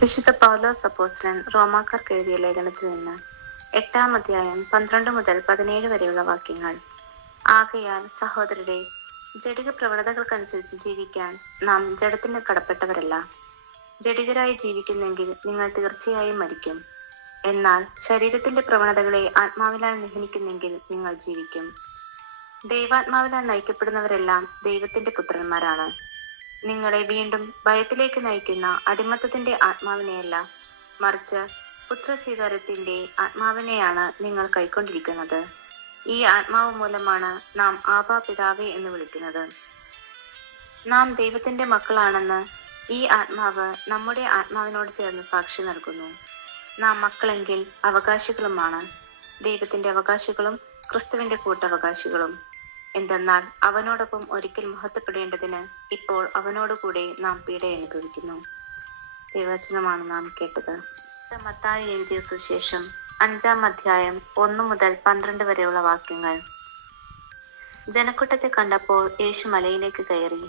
വിശുദ്ധ പൗലോസ് അപ്പോസ്തലൻ റോമാക്കാർക്ക് എഴുതിയ ലേഖനത്തിൽ നിന്ന് 8-ാം അധ്യായം 12 മുതൽ 17 വരെയുള്ള വാക്യങ്ങൾ. ആകയാൽ സഹോദരരെ, ജഡിക പ്രവണതകൾക്കനുസരിച്ച് ജീവിക്കാൻ നാം ജഡത്തിന് കടപ്പെട്ടവരല്ല. ജഡികരായി ജീവിക്കുന്നെങ്കിൽ നിങ്ങൾ തീർച്ചയായും മരിക്കും. എന്നാൽ ശരീരത്തിന്റെ പ്രവണതകളെ ആത്മാവിനാൽ നിഹനിക്കുന്നെങ്കിൽ നിങ്ങൾ ജീവിക്കും. ദൈവാത്മാവിനാൽ നയിക്കപ്പെടുന്നവരെല്ലാം ദൈവത്തിന്റെ പുത്രന്മാരാണ്. നിങ്ങളെ വീണ്ടും ഭയത്തിലേക്ക് നയിക്കുന്ന അടിമത്തത്തിന്റെ ആത്മാവിനെയല്ല, മറിച്ച് പുത്രസ്വീകാരത്തിന്റെ ആത്മാവിനെയാണ് നിങ്ങൾ കൈക്കൊണ്ടിരിക്കുന്നത്. ഈ ആത്മാവ് മൂലമാണ് നാം ആബാ പിതാവേ എന്ന് വിളിക്കുന്നത്. നാം ദൈവത്തിന്റെ മക്കളാണെന്ന് ഈ ആത്മാവ് നമ്മുടെ ആത്മാവിനോട് ചേർന്ന് സാക്ഷി നൽകുന്നു. നാം മക്കളെങ്കിൽ അവകാശികളുമാണ്, ദൈവത്തിന്റെ അവകാശികളും ക്രിസ്തുവിന്റെ കൂട്ടവകാശികളും. എന്തെന്നാൽ അവനോടൊപ്പം ഒരിക്കൽ മഹത്വപ്പെടേണ്ടതിന് ഇപ്പോൾ അവനോടുകൂടെ നാം പീഡ അനുഭവിക്കുന്നു. ദൈവവചനമാണ് നാം കേട്ടത്. മത്തായി എഴുതിയ സുവിശേഷം 5-ാം അധ്യായം 1 മുതൽ 12 വരെയുള്ള വാക്യങ്ങൾ. ജനക്കൂട്ടത്തെ കണ്ടപ്പോൾ യേശു മലയിലേക്ക് കയറി.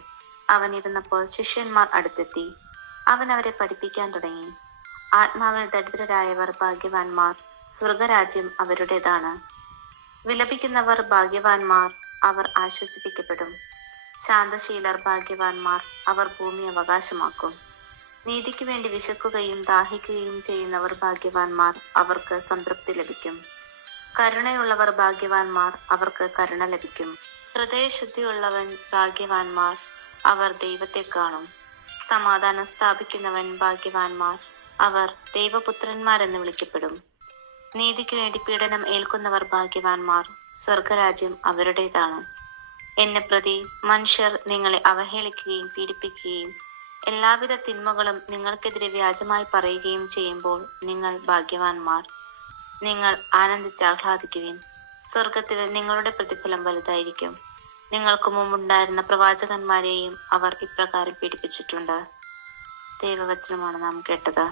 അവൻ ഇരുന്നപ്പോൾ ശിഷ്യന്മാർ അടുത്തെത്തി. അവൻ അവരെ പഠിപ്പിക്കാൻ തുടങ്ങി. ആത്മാവിൽ ദരിദ്രരായവർ ഭാഗ്യവാന്മാർ, സ്വർഗരാജ്യം അവരുടേതാണ്. വിലപിക്കുന്നവർ ഭാഗ്യവാന്മാർ, അവർ ആശ്വസിപ്പിക്കപ്പെടും. ശാന്തശീലർ ഭാഗ്യവാന്മാർ, അവർ ഭൂമി അവകാശമാക്കും. നീതിക്ക് വേണ്ടി വിശക്കുകയും ദാഹിക്കുകയും ചെയ്യുന്നവർ ഭാഗ്യവാന്മാർ, അവർക്ക് സംതൃപ്തി ലഭിക്കും. കരുണയുള്ളവർ ഭാഗ്യവാന്മാർ, അവർക്ക് കരുണ ലഭിക്കും. ഹൃദയശുദ്ധിയുള്ളവൻ ഭാഗ്യവാന്മാർ, അവർ ദൈവത്തെ കാണും. സമാധാനം സ്ഥാപിക്കുന്നവൻ ഭാഗ്യവാന്മാർ, അവർ ദൈവപുത്രന്മാരെന്ന് വിളിക്കപ്പെടും. നീതിക്ക് വേണ്ടി പീഡനം ഏൽക്കുന്നവർ ഭാഗ്യവാന്മാർ, സ്വർഗരാജ്യം അവരുടേതാണ്. എന്നെ പ്രതി മനുഷ്യർ നിങ്ങളെ അവഹേളിക്കുകയും പീഡിപ്പിക്കുകയും എല്ലാവിധ തിന്മകളും നിങ്ങൾക്കെതിരെ വ്യാജമായി പറയുകയും ചെയ്യുമ്പോൾ നിങ്ങൾ ഭാഗ്യവാന്മാർ. നിങ്ങൾ ആനന്ദിച്ചാഹ്ലാദിക്കുവിൻ, സ്വർഗത്തിൽ നിങ്ങളുടെ പ്രതിഫലം വലുതായിരിക്കും. നിങ്ങൾക്ക് മുമ്പുണ്ടായിരുന്ന പ്രവാചകന്മാരെയും അവർ ഇപ്രകാരം പീഡിപ്പിച്ചിട്ടുണ്ട്. ദൈവവചനമാണ് നാം കേട്ടത്.